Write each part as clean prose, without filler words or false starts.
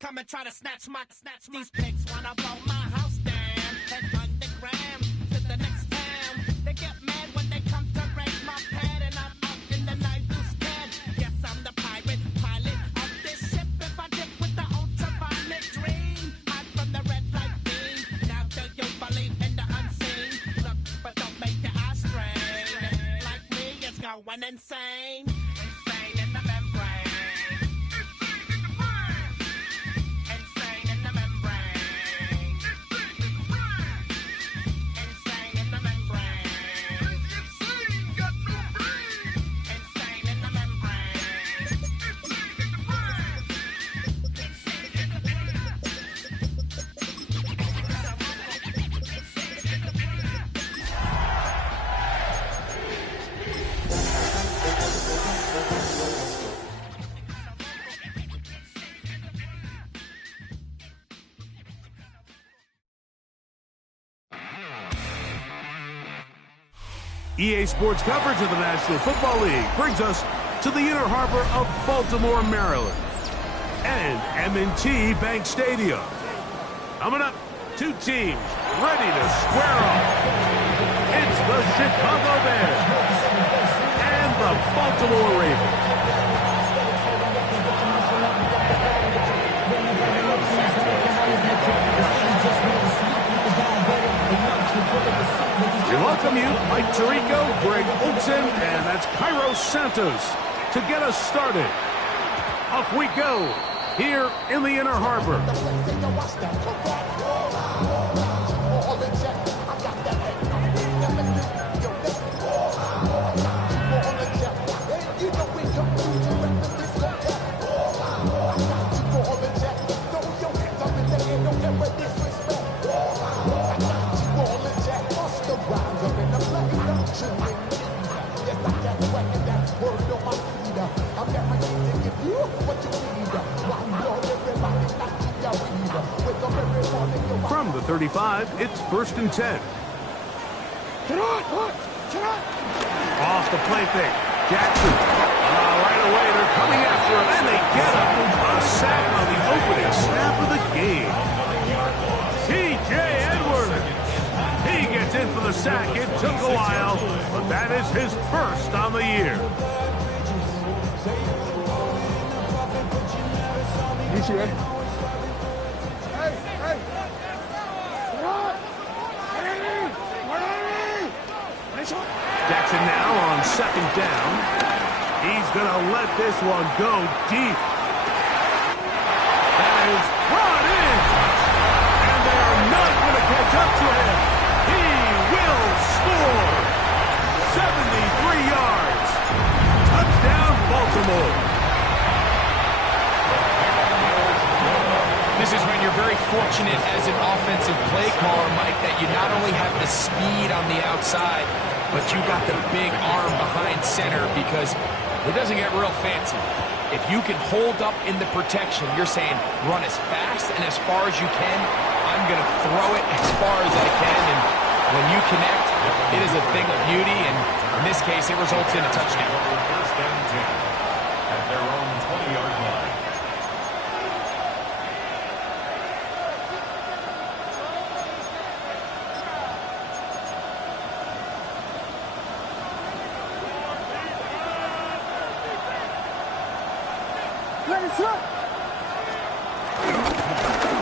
come and try to snatch these pigs wanna blow my house down. 10 grams to the next town. They get mad when they come to raid my pad, and I'm up in the night too scared. Yes, I'm the pirate pilot of this ship. If I dip with the ultraviolet dream, hide from the red light beam. Now do you believe in the unseen? Look, but don't make your eyes strain. Like me, it's going insane. Insane in the membrane. EA Sports coverage of the National Football League brings us to the inner harbor of Baltimore, Maryland, and M&T Bank Stadium. Coming up, two teams ready to square off. It's the Chicago Bears and the Baltimore Ravens. We welcome you, Mike Tirico, Greg Olson, and that's Cairo Santos to get us started. Off we go here in the inner harbor. From the 35, it's 1st and 10. Off the play fake. Jackson. Right away, they're coming after him, and they get him. A sack on the opening snap of the game. T.J. Edwards. He gets in for the sack. It took a while, but that is his first on the year. Jackson now on 2nd down. He's going to let this one go deep. That is brought in. And they're not going to catch up to him. He will score. 73 yards. Touchdown, Baltimore. This is when you're very fortunate as an offensive play caller, Mike, that you not only have the speed on the outside, but you got the big arm behind center, because it doesn't get real fancy. If you can hold up in the protection, you're saying run as fast and as far as you can. I'm going to throw it as far as I can, and when you connect, it is a thing of beauty, and in this case, it results in a touchdown. 1st and 10 at their own 20-yard line.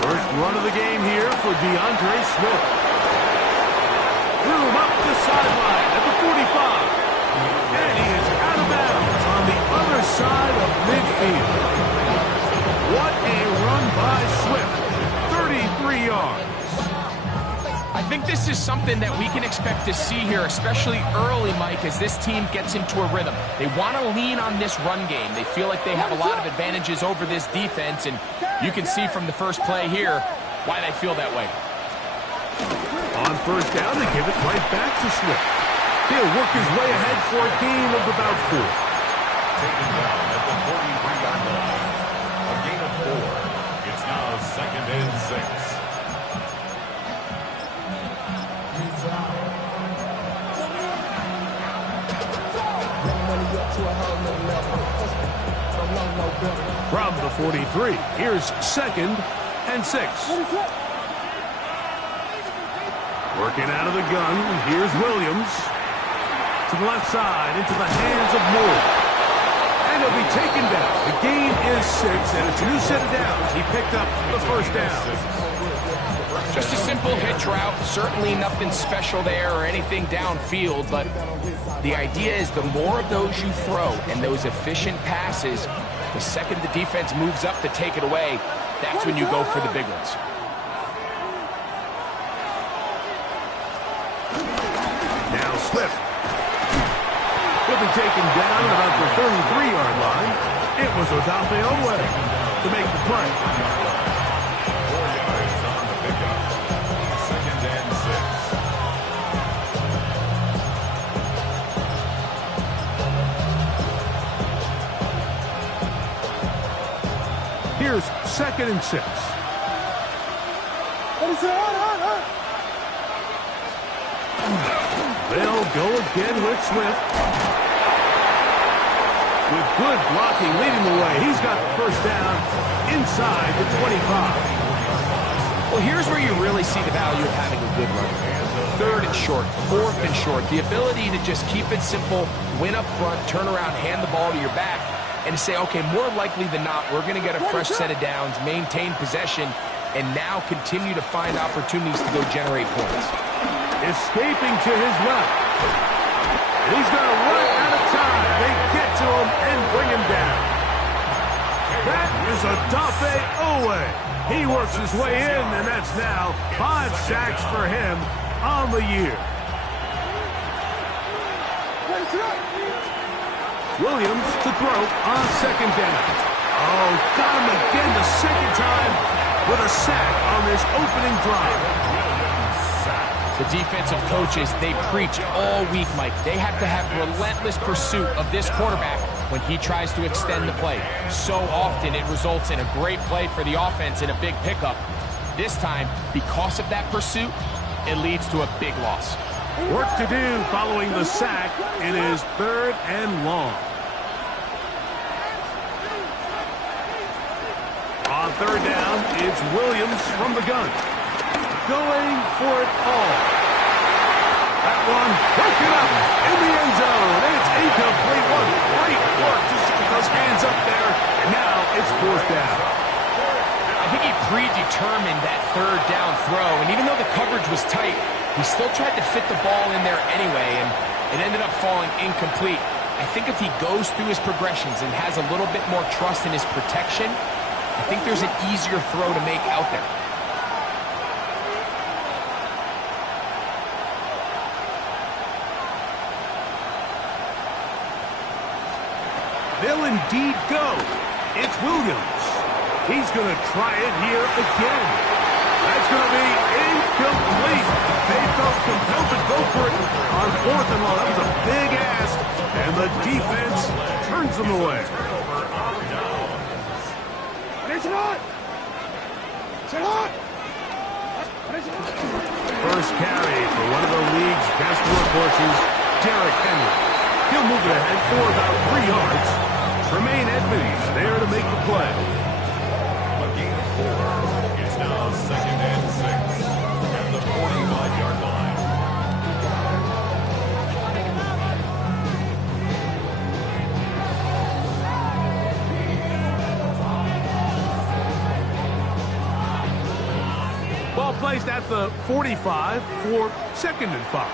First run of the game here for DeAndre Swift. Threw him up the sideline at the 45. And he is out of bounds on the other side of midfield. What a run by Swift. 33 yards. I think this is something that we can expect to see here, especially early, Mike, as this team gets into a rhythm. They want to lean on this run game. They feel like they have a lot of advantages over this defense, and you can see from the first play here why they feel that way. On 1st down, they give it right back to Swift. He'll work his way ahead for a gain of about 4. Taken down at the 43-yard line. A gain of 4. It's now 2nd and 6. To a whole nother level. So long, no better. From the 43, here's 2nd and 6. Working out of the gun, here's Williams. To the left side, into the hands of Moore. And he'll be taken down. The gain is 6, and it's a new set of downs. He picked up the first down. Just a simple hitch route. Certainly nothing special there or anything downfield, but the idea is the more of those you throw and those efficient passes, the second the defense moves up to take it away, that's when you go for the big ones. Now Swift. He'll be taken down at about the 33-yard line. It was Odafe Oweh to make the play. 4 yards on the pickup. 2nd and 6. Here's 2nd and 6. They'll go again with Swift. With good blocking leading the way. He's got the first down inside the 25. Well, here's where you really see the value of having a good run. 3rd and short, 4th and short. The ability to just keep it simple, win up front, turn around, hand the ball to your back, and to say, okay, more likely than not, we're going to get a fresh set of downs, maintain possession, and now continue to find opportunities to go generate points. Escaping to his left. He's going to run out of time. They get to him and bring him down. That is Odafe Oweh. He works his way in, and that's now 5 sacks for him on the year. Williams to throw on 2nd down. Oh, got him again the 2nd time with a sack on this opening drive. The defensive coaches, they preach all week, Mike. They have to have relentless pursuit of this quarterback when he tries to extend the play. So often it results in a great play for the offense and a big pickup. This time, because of that pursuit, it leads to a big loss. Work to do following the sack. It is 3rd and long. On 3rd down, it's Williams from the gun. Going for it all. That one broken up in the end zone. It's incomplete. One great work just to get those hands up there. And now it's 4th down. I think he predetermined that 3rd down throw. And even though the coverage was tight, he still tried to fit the ball in there anyway. And it ended up falling incomplete. I think if he goes through his progressions and has a little bit more trust in his protection, I think there's an easier throw to make out there. They'll indeed go. It's Williams. He's going to try it here again. That's going to be incomplete. They felt compelled to go for it on 4th and long. That was a big ask, and the defense turns them away. First carry for one of the league's best workhorses, Derrick Henry. He'll move it ahead for about 3 yards. Tremaine Edmonds there to make the play. A gain of 4. It's now 2nd and 6 at the 45-yard line. Ball placed at the 45 for 2nd and 5.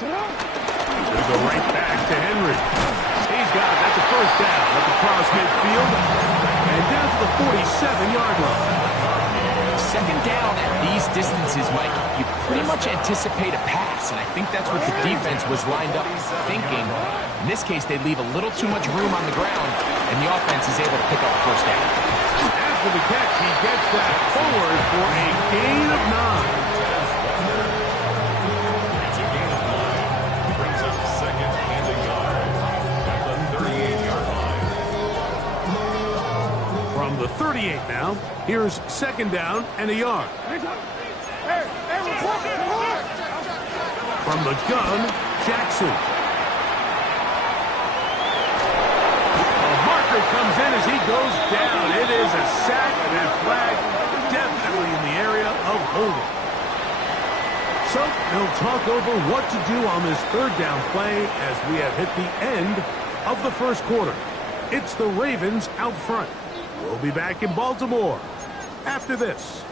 Gonna go right back to Henry. He's got it. That's a 1st down at the cross midfield. And down to the 47-yard line. 2nd down at these distances, Mike, you pretty much anticipate a pass, and I think that's what the defense was lined up thinking. In this case, they leave a little too much room on the ground, and the offense is able to pick up a 1st down. After the catch, he gets that forward for a gain of 9. It's a gain of 9. Brings up 2nd and a yard at the 38-yard line. From the 38 now, here's 2nd down and a yard. From the gun, Jackson. A marker comes in as he goes down. It is a sack, and that flag definitely in the area of holding. So they'll talk over what to do on this third down play as we have hit the end of the first quarter. It's the Ravens out front. We'll be back in Baltimore after this.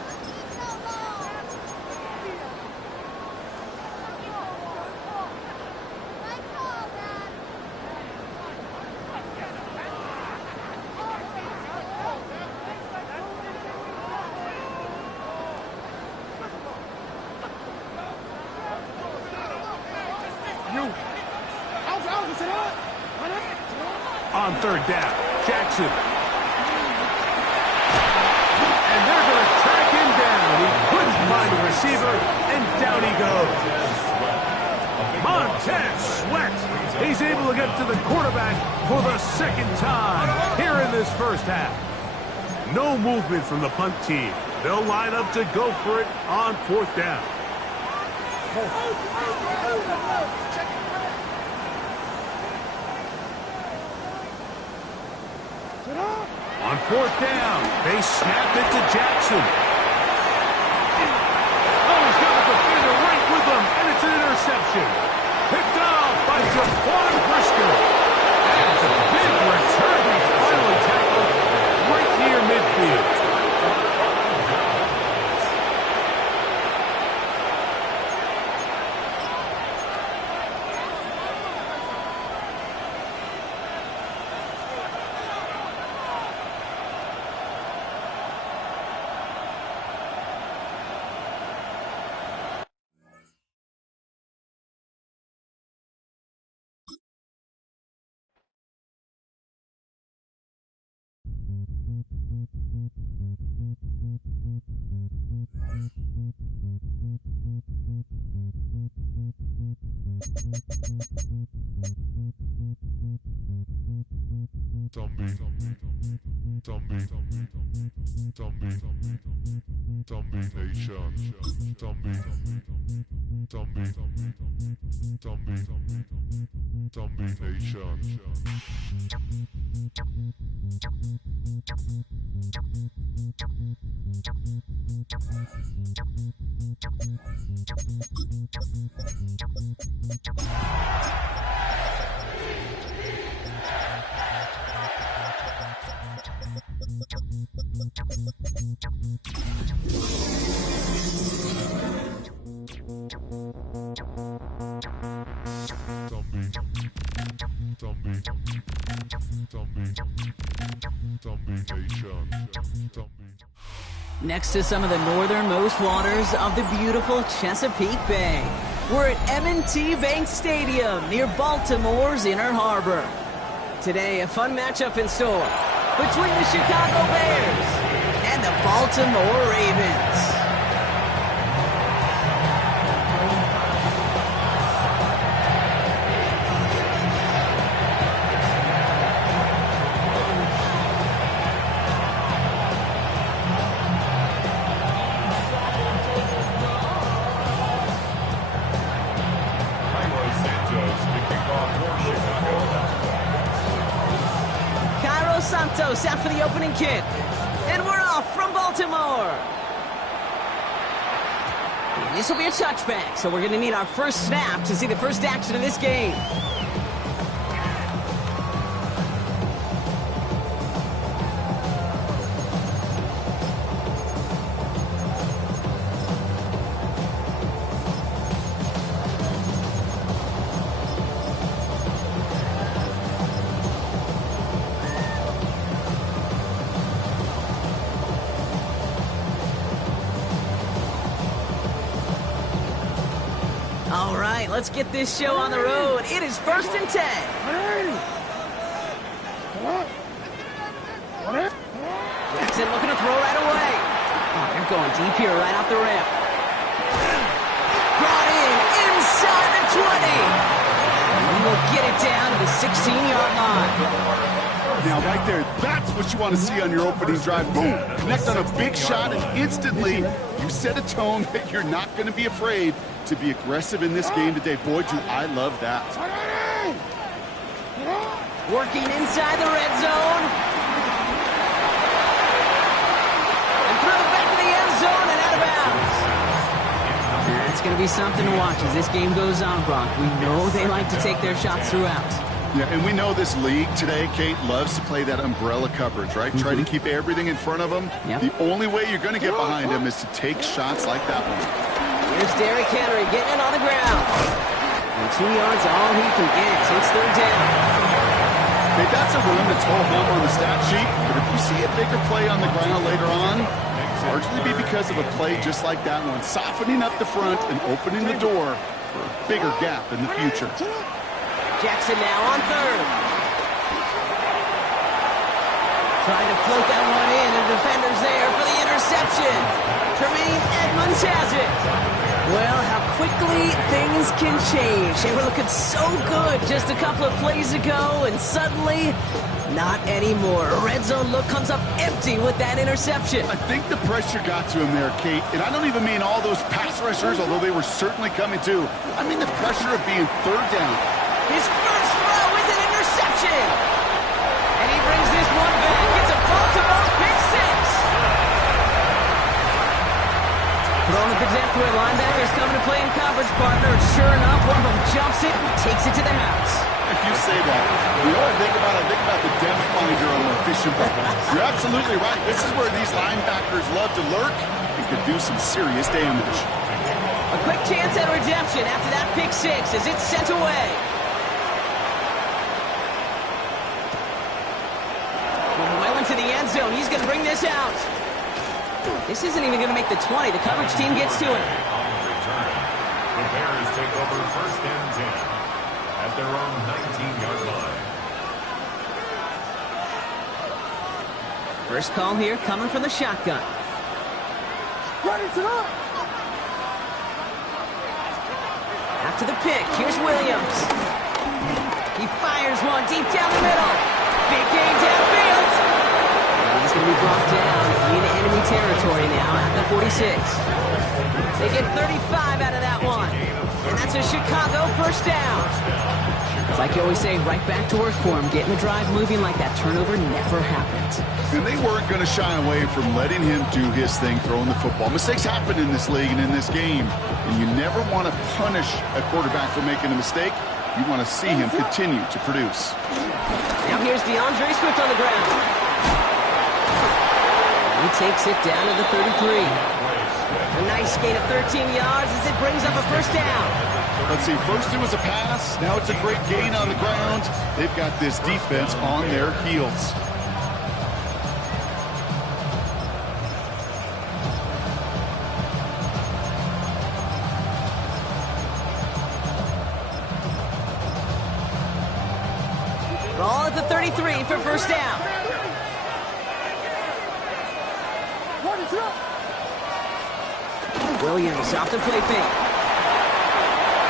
On third down, Jackson. And they're going to track him down. He couldn't find a receiver, and down he goes. Montez Sweat. He's able to get to the quarterback for the second time here in this first half. No movement from the punt team. They'll line up to go for it on fourth down. On fourth down, they snap it to Jackson. Oh, he's got the defender right with him, and it's an interception. Picked off by Jaquan Brisker. And it's a big return. He's finally tackled right near midfield. Next to some of the northernmost waters of the beautiful Chesapeake Bay, we're at M&T Bank Stadium near Baltimore's Inner Harbor. Today, a fun matchup in store between the Chicago Bears and the Baltimore Ravens. Santos out for the opening kick. And we're off from Baltimore. And this will be a touchback, so we're going to need our first snap to see the first action of this game. All right, let's get this show on the road. It is 1st and 10. Jackson looking to throw right away. Oh, they're going deep here right off the rip. Brought in inside the 20. And he will get it down to the 16-yard line. Now, right there, that's what you want to see on your opening drive. Boom! Connect on a big shot, and instantly you set a tone that you're not going to be afraid to be aggressive in this game today. Boy, do I love that. Working inside the red zone. And through the back of the end zone and out of bounds. It's going to be something to watch as this game goes on, Brock. We know they like to take their shots throughout. Yeah, and we know this league today, Kate, loves to play that umbrella coverage, right? Try to keep everything in front of them. Yep. The only way you're going to get behind them is to take shots like that one. Here's Derrick Henry getting it on the ground. And 2 yards, all he can get. It's third down. Hey, that's a run that's all home on the stat sheet, but if you see a bigger play on the ground later on, largely be because of a play just like that one, softening up the front and opening the door for a bigger gap in the future. Jackson now on third. Trying to float that one in, and defender's there for the interception. Tremaine Edmonds has it. Well, how quickly things can change. They were looking so good just a couple of plays ago, and suddenly, not anymore. A red zone look comes up empty with that interception. I think the pressure got to him there, Kate, and I don't even mean all those pass rushers, although they were certainly coming too. I mean the pressure of being third down. His first throw is an interception. And he brings this one back. It's a Baltimore pick six. Throwing at the depth where linebackers coming to play in coverage partner. And sure enough, one of them jumps it and takes it to the house. If you say that, you know what I think about? I think about the depth finder on the fishing boat. You're absolutely right. This is where these linebackers love to lurk and could do some serious damage. A quick chance at redemption after that pick six as it's sent away. Well into the end zone. He's going to bring this out. This isn't even going to make the 20. The coverage team gets to it. On return, the Bears take over first and 10 at their own 19-yard line. First call here coming from the shotgun. After the pick, here's Williams. He fires one deep down the middle. Big gain downfield. And he's going to be brought down in enemy territory now at the 46. They get 35 out of that one. And that's a Chicago first down. It's like you always say, right back to work for him. Getting the drive moving like that turnover never happened. And they weren't going to shy away from letting him do his thing, throwing the football. Mistakes happen in this league and in this game. And you never want to punish a quarterback for making a mistake. You want to see him continue to produce. Now here's DeAndre Swift on the ground. He takes it down to the 33. A nice gain of 13 yards as it brings up a first down. Let's see, first it was a pass, now it's a great gain on the ground. They've got this defense on their heels. Ball at the 33 for first down. Williams off the play fake.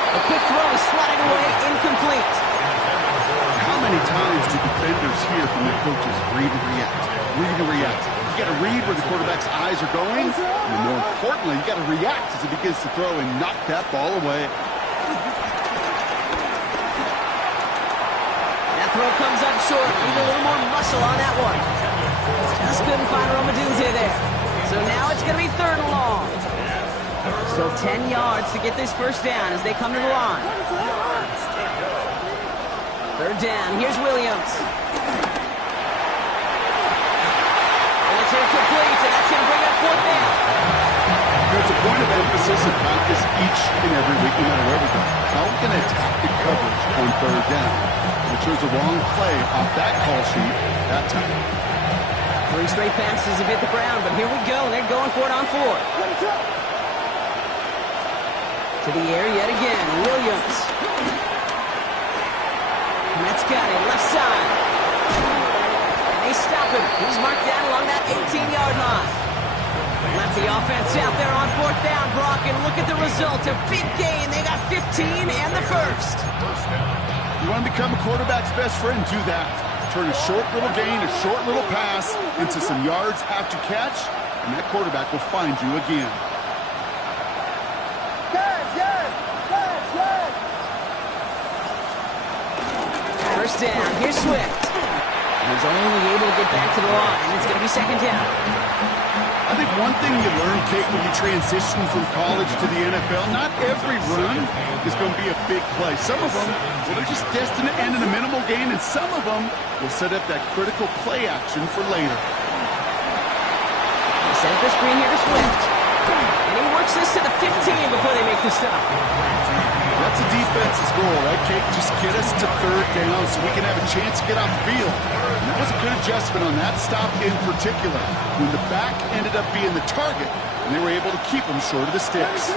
A quick throw is swatted away, incomplete. How many times do defenders hear from their coaches, read and react, read and react? You got to read where the quarterback's eyes are going, and more importantly, you got to react as he begins to throw and knock that ball away. That throw comes up short. Need a little more muscle on that one. Just couldn't find Romadunze there. So now it's going to be third and long. Still 10 yards to get this first down as they come to the line. Third down. Here's Williams. And it's incomplete, and that's going to bring up fourth down. There's a point of emphasis in practice each and every week, no matter where we go. How are we going to attack the coverage on third down? Which was a wrong play off that call sheet that time. 3 straight passes have hit the ground, but here we go. They're going for it on fourth. To the air yet again. Williams. And that's got it. Left side. And they stop him. He's marked down along that 18-yard line. Left the offense out there on fourth down, Brock, and look at the result. A big gain. They got 15 and the first. You want to become a quarterback's best friend, do that. Turn a short little gain, a short little pass into some yards after catch, and that quarterback will find you again. First down. Here's Swift. He's only able to get back to the line. It's going to be second down. I think one thing you learn, Kate, when you transition from college to the NFL, not every run is going to be a big play. Some of them, well, they're just destined to end in a minimal gain, and some of them will set up that critical play action for later. They set up the screen here to Swift. And he works this to the 15 before they make the stop. That's a defense's goal, right, Kate? Just get us to third down so we can have a chance to get off the field. And that was a good adjustment on that stop in particular, when the back ended up being the target, and they were able to keep him short of the sticks.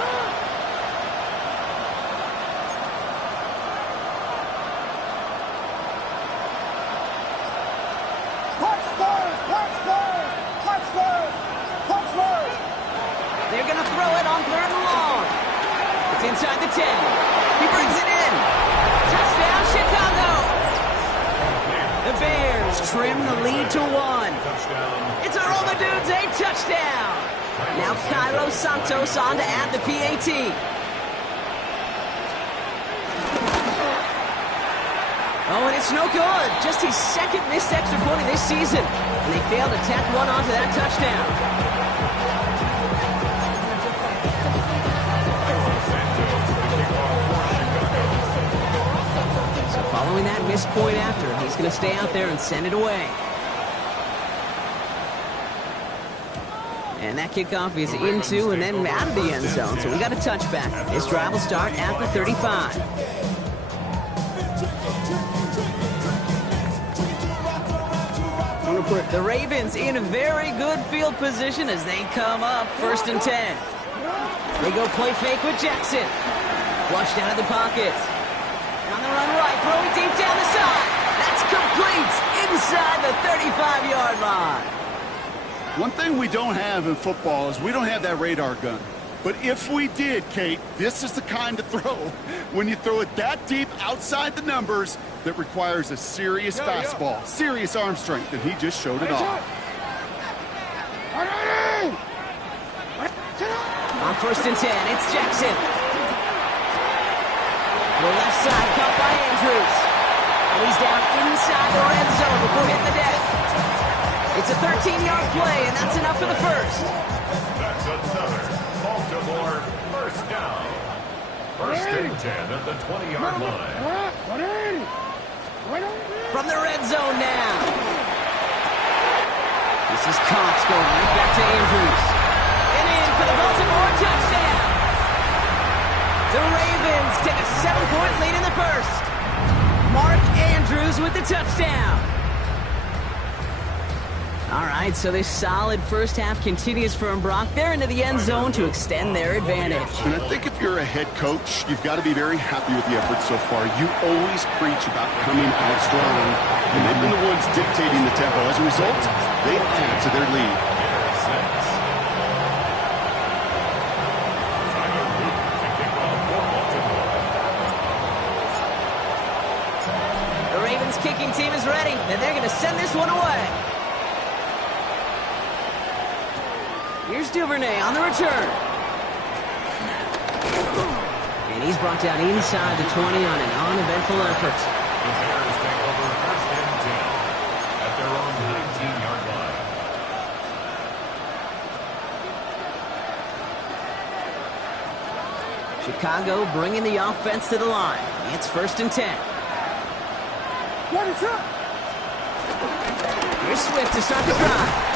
They're going to throw it on third and long. It's inside the 10. He brings it in. Touchdown, Chicago. The Bears trim the lead to 1. It's a roll the dudes, a touchdown. Now Cairo Santos on to add the PAT. Oh, and it's no good. Just his second missed extra point of this season. And they failed to tack one onto that touchdown. Following that missed point after, he's going to stay out there and send it away. And that kickoff is into and then out of the end zone, so we got a touchback. This drive will start at the 35. The Ravens in a very good field position as they come up first and 10. They go play fake with Jackson. Flushed out of the pocket. On the run right, throwing deep down the side. That's complete inside the 35-yard line. One thing we don't have in football is we don't have that radar gun. But if we did, Kate, this is the kind of throw, when you throw it that deep outside the numbers, that requires a serious fastball, serious arm strength, and he just showed it off. On first and 10, it's Jackson. The left side caught by Andrews. And he's down inside the red zone before hitting the deck. It's a 13-yard play, and that's enough for the first. That's another Baltimore first down. First and 10 at the 20-yard line. From the red zone now. This is Cox going right back to Andrews. And in for the Baltimore touchdown. The Ravens take a 7-point lead in the first. Mark Andrews with the touchdown. All right, so this solid first half continues for Brock. They're into the end zone to extend their advantage. And I think if you're a head coach, you've got to be very happy with the effort so far. You always preach about coming out strong, and they've been the ones dictating the tempo. As a result, they add to their lead. The Ravens kicking team is ready, and they're going to send this one away. Here's Duvernay on the return. And he's brought down inside the 20 on an uneventful effort. The Bears take over first and 10 at their own 19-yard line. Chicago bringing the offense to the line. It's first and 10. Here's Swift to start the drive.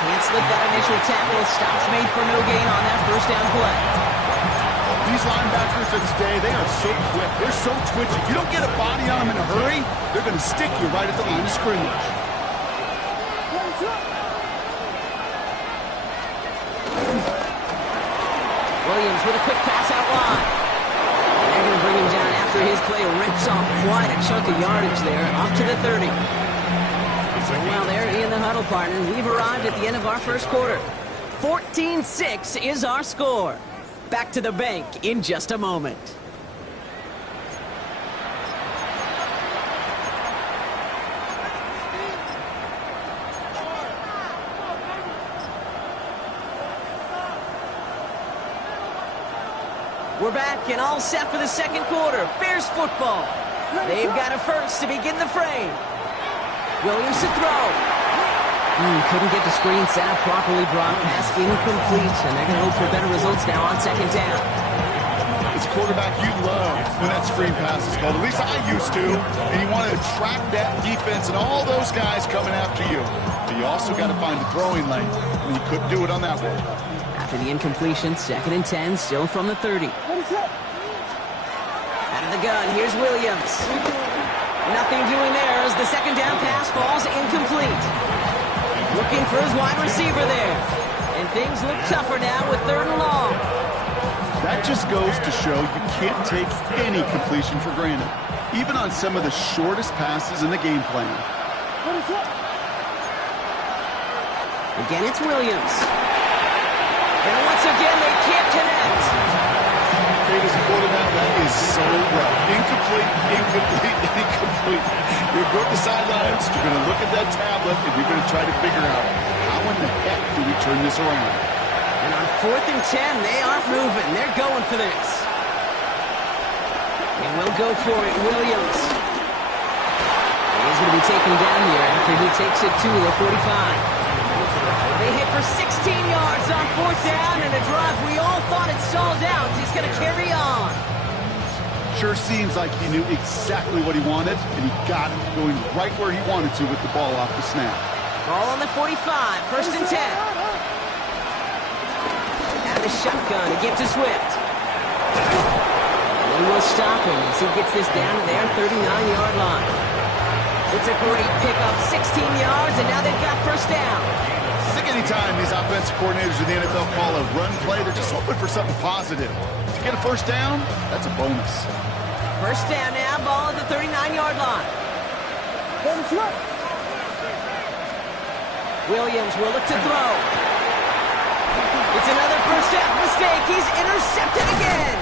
Can't slip that initial tackle. Stops made for no gain on that first down play. These linebackers of today, they are so quick. They're so twitchy. If you don't get a body on them in a hurry, they're going to stick you right at the line of scrimmage. Williams with a quick pass out wide. They're going to bring him down after his play rips off quite a chunk of yardage there, up to the 30. So while they're in the huddle, partner, we've arrived at the end of our first quarter. 14-6 is our score. Back to the bank in just a moment. We're back and all set for the second quarter. Bears football. They've got a first to begin the frame. Williams to throw. Couldn't get the screen set up properly. Broad pass incomplete. And they're going to hope for better results now on second down. As a quarterback, you love when that screen pass is called. At least I used to. And you want to attract that defense and all those guys coming after you. But you also got to find the throwing lane. And you couldn't do it on that one. After the incompletion, 2nd and 10, still from the 30. Out of the gun, here's Williams. Nothing doing there as the second down pass falls incomplete. Looking for his wide receiver there. And things look tougher now with 3rd and long. That just goes to show you can't take any completion for granted, even on some of the shortest passes in the game plan. Again, it's Williams. And once again, they can't connect. As a quarterback, that is so rough. Incomplete, incomplete, incomplete. You're going to the sidelines, you're going to look at that tablet, and you're going to try to figure out how in the heck do we turn this around. And on 4th and 10, they aren't moving. They're going for this. And we'll go for it, Williams. He's going to be taken down here after he takes it to the 45. They hit for 16 yards on 4th down, and a drive we all thought it stalled out. He's going to carry on. Sure seems like he knew exactly what he wanted, and he got it going right where he wanted to with the ball off the snap. Ball on the 45, 1st and 10. Out of the shotgun to give to Swift. And they will stop him as he gets this down to their 39-yard line. It's a great pickup, 16 yards, and now they've got 1st down. I think anytime these offensive coordinators in the NFL call a run play, they're just hoping for something positive. To get a 1st down, that's a bonus. 1st down now, ball at the 39-yard line. Williams will look to throw. It's another first half mistake. He's intercepted again.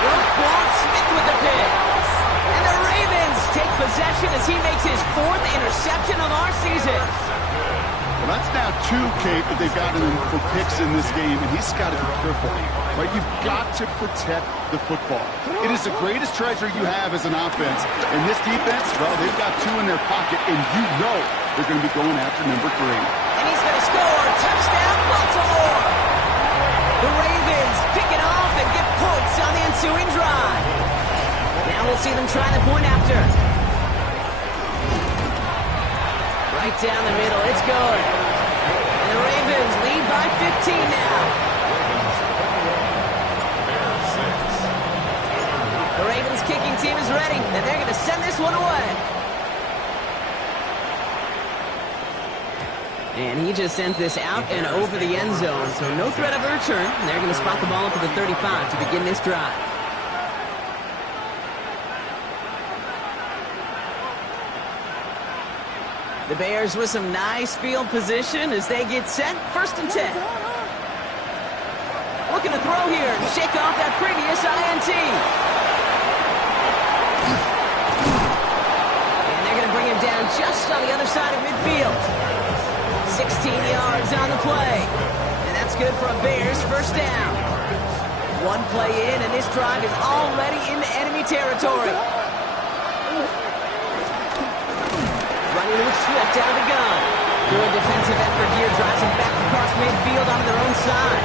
Roquan Smith with the pick. And the Ravens take possession as he makes his 4th interception of our season. Well, that's now 2, Kate, that they've gotten him for picks in this game, and he's got to be careful. Right? You've got to protect the football. It is the greatest treasure you have as an offense. And this defense, well, they've got 2 in their pocket, and you know they're going to be going after number 3. And he's going to score. Touchdown, Baltimore. The Ravens pick it off and get points on the ensuing drive. Now we'll see them try the point after. Right down the middle. It's good. And the Ravens lead by 15 now. The Ravens kicking team is ready, and they're going to send this one away. And he just sends this out and over the end zone, so no threat of a return. And they're going to spot the ball up at the 35 to begin this drive. The Bears with some nice field position as they get set. 1st and 10. Looking to throw here and shake off that previous INT. And they're going to bring him down just on the other side of midfield. 16 yards on the play. And that's good for a Bears 1st down. 1 play in, and this drive is already into enemy territory. Running with Swift out of the gun. Good defensive effort here. Drives him back across midfield onto their own side.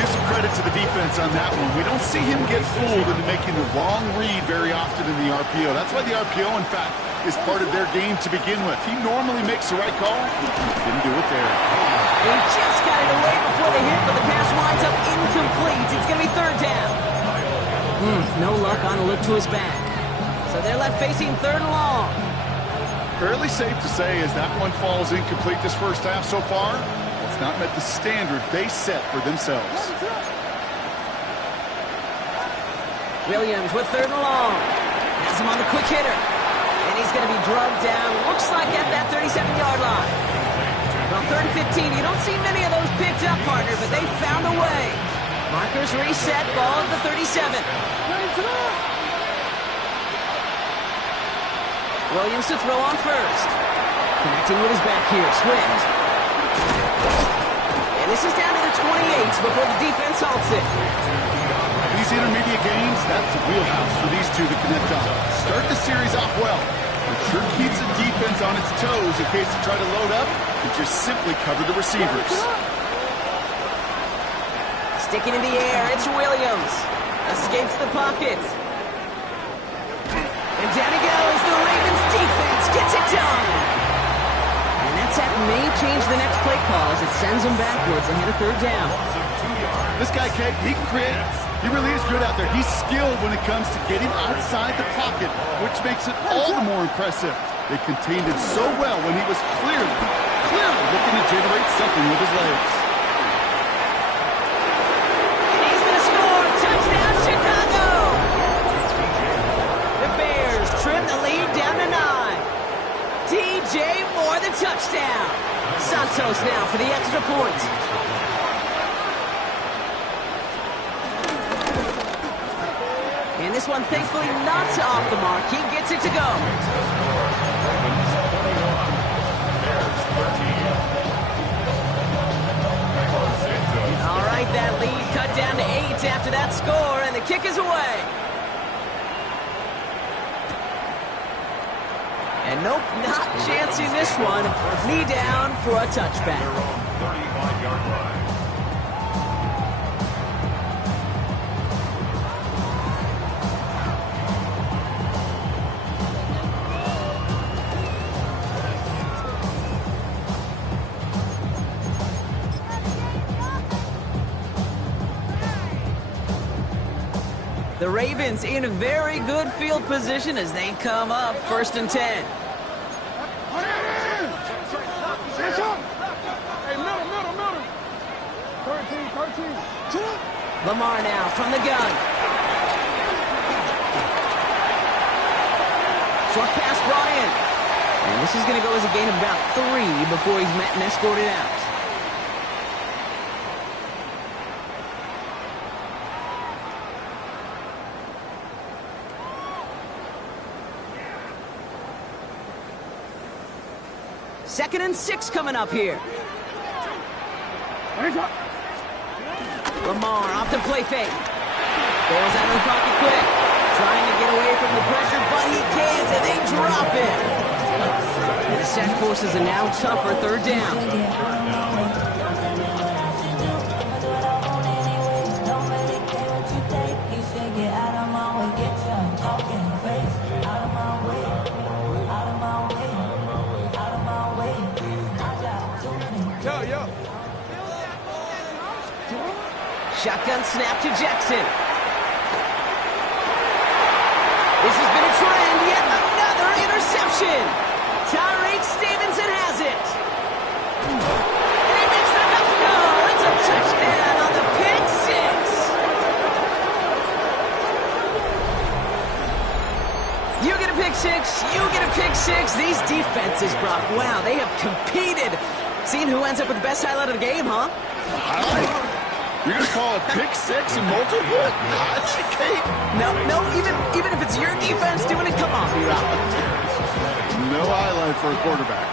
Give some credit to the defense on that one. We don't see him get fooled into making the wrong read very often in the RPO. That's why the RPO, in fact, is part of their game to begin with. He normally makes the right call. Didn't do it there. He just got it away before the hit, but the pass winds up incomplete. It's going to be 3rd down. No luck on a look to his back. So they're left facing 3rd and long. Fairly safe to say as that one falls incomplete this 1st half so far, it's not met the standard they set for themselves. Williams with 3rd and long. Has him on the quick hitter. And he's going to be drugged down, looks like at that 37-yard line. Well, 3rd and 15, you don't see many of those picked up, partner, but they found a way. Markers reset, ball at the 37. Williams to throw on 1st. Connecting with his back here, Swift. And this is down to the 28 before the defense halts it. These intermediate games, that's the wheelhouse for these two to connect on. Start the series off well. It sure keeps the defense on its toes in case they try to load up and just simply cover the receivers. Sticking in the air, it's Williams. Escapes the pocket. And down he goes. The Ravens defense gets it done. And that sack may change the next play call as it sends them backwards ahead of third down. This guy, Kate, he can create. He really is good out there. He's skilled when it comes to getting outside the pocket, which makes it all the more impressive. They contained it so well when he was clearly looking to generate something with his legs. And he's going to score. Touchdown, Chicago. The Bears trim the lead down to 9. DJ Moore, the touchdown. Santos now for the extra point. And this one, thankfully, not off the mark. He gets it to go. All right, that lead cut down to 8 after that score, and the kick is away. And nope, not chancing this one. Knee down for a touchback. 35-yard line. The Ravens in a very good field position as they come up 1st and 10. Lamar now from the gun. Short pass brought in. And this is going to go as a gain of about 3 before he's met and escorted out. Second and 6 coming up here. Lamar off the play fake. Bails out of the pocket quick. Trying to get away from the pressure, but he can't, and they drop it. And the sack forces a now tougher 3rd down. Shotgun snap to Jackson. This has been a trend. Yet another interception. Tyreek Stevenson has it. And he makes the house go. It's a touchdown on the pick 6. You get a pick 6. You get a pick 6. These defenses, Brock, wow, they have competed. Seeing who ends up with the best highlight of the game, huh? Highlight? You're going to call a pick 6 and multiple? Gotcha, Kate. No, even if it's your defense doing it, come on, B-Rock. No highlight for a quarterback.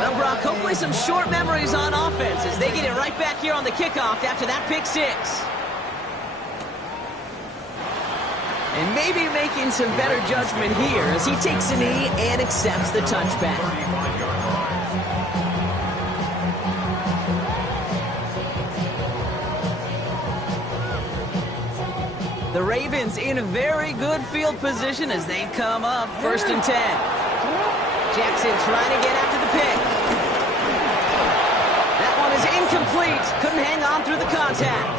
Well, Brock, hopefully some short memories on offense as they get it right back here on the kickoff after that pick 6. And maybe making some better judgment here as he takes a knee and accepts the touchback. The Ravens in a very good field position as they come up 1st and 10. Jackson trying to get after the pick. That one is incomplete. Couldn't hang on through the contact.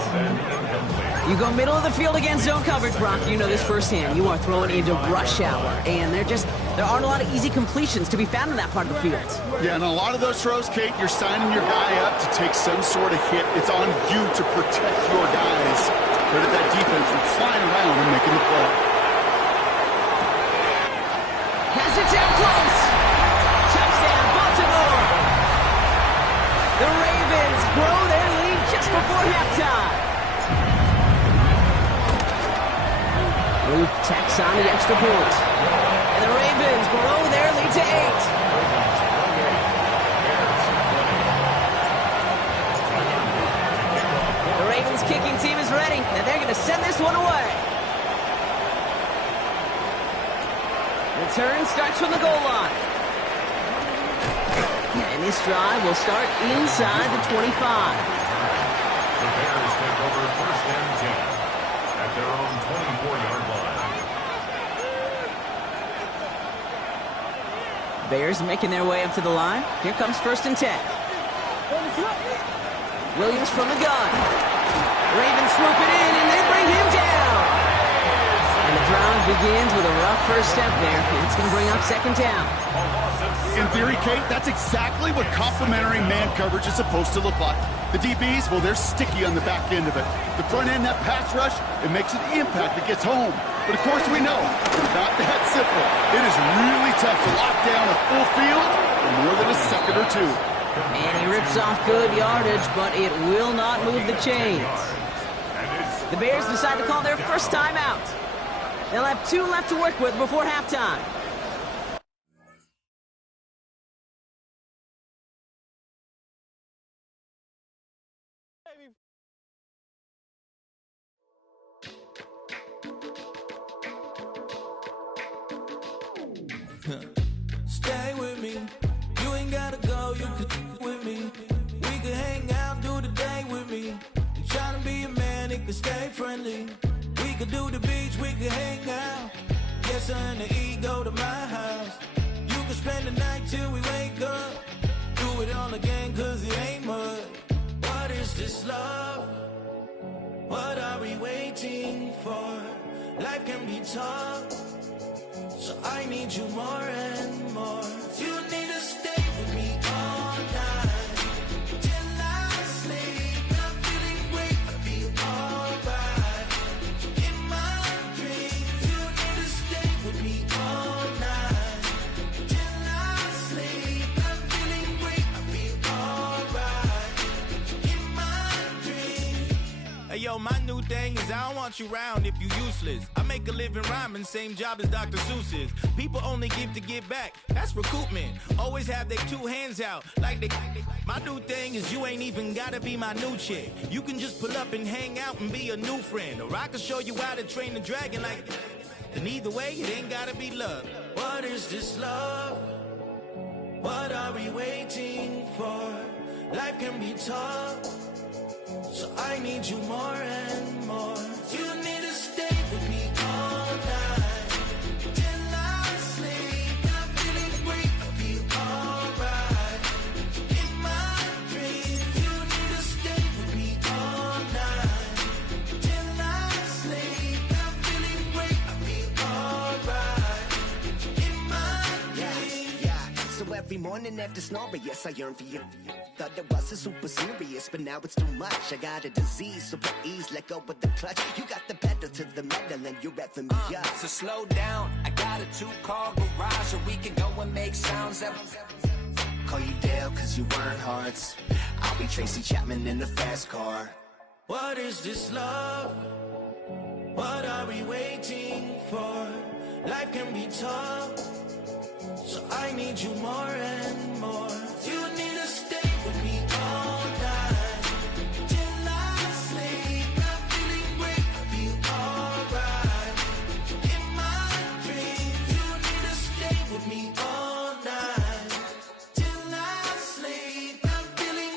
You go middle of the field against zone coverage, Brock. You know this firsthand. You are throwing into rush hour, and there aren't a lot of easy completions to be found in that part of the field. Yeah, and a lot of those throws, Kate, you're signing your guy up to take some sort of hit. It's on you to protect your guys. But at that defense, from flying around and making the play. Has it down close. Touchdown, Baltimore. The Ravens grow their lead just before halftime. Luke tacks on the extra point. And the Ravens grow their lead to 8. Lions kicking team is ready, and they're going to send this one away. Return starts from the goal line. And this drive will start inside the 25. The Bears take over first and 10 at their own 24-yard line. Bears making their way up to the line. Here comes first and 10. Williams from the gun. Ravens swoop it in, and they bring him down. And the drive begins with a rough first step there. It's going to bring up second down. In theory, Kate, that's exactly what complementary man coverage is supposed to look like. The DBs, well, they're sticky on the back end of it. The front end, that pass rush, it makes it the impact that gets home. But of course we know, it's not that simple. It is really tough to lock down a full field for more than a second or two. And he rips off good yardage, but it will not move the chains. The Bears decide to call their first timeout. They'll have 2 left to work with before halftime. Stay with me. You ain't gotta go, you could with me. We could hang out, do the day with me. You tryna be a man, it could stay friendly. We could do the beach, we could hang out. Yes, I and the E go to my house. You could spend the night till we wake up. Do it all again, cause it ain't mud. What is this love? What are we waiting for? Life can be tough, so I need you more and more. You need to stay with me all night till I sleep. I'm feeling great, I'll be alright. In my dreams, you need to stay with me all night till I sleep. I'm feeling great, I'll be alright. In my dreams. Hey yo, my new thing is I don't want you around if you useless. I make a living rhyming, same job as Dr. Seuss's. People only give to give back, that's recoupment. Always have their 2 hands out, like they. My new thing is you ain't even gotta be my new chick. You can just pull up and hang out and be a new friend. Or I can show you how to train the dragon like. And either way, it ain't gotta be love. What is this love? What are we waiting for? Life can be tough, so I need you more and more. You need to stay with me all night till I sleep. I'm feeling great, I'll be alright. In my dreams, you need to stay with me all night till I sleep. I'm feeling great, I'll be alright. In my dreams. Yeah. So every morning after snoring, yes, I yearn for you. Thought it wasn't super serious, but now it's too much. I got a disease, so please let go with the clutch. You got the pedal to the metal and you're revving me up. So slow down, I got a 2-car garage, or we can go and make sounds that. Call you Dale, cause you weren't hearts. I'll be Tracy Chapman in the fast car. What is this love? What are we waiting for? Life can be tough, so I need you more and more.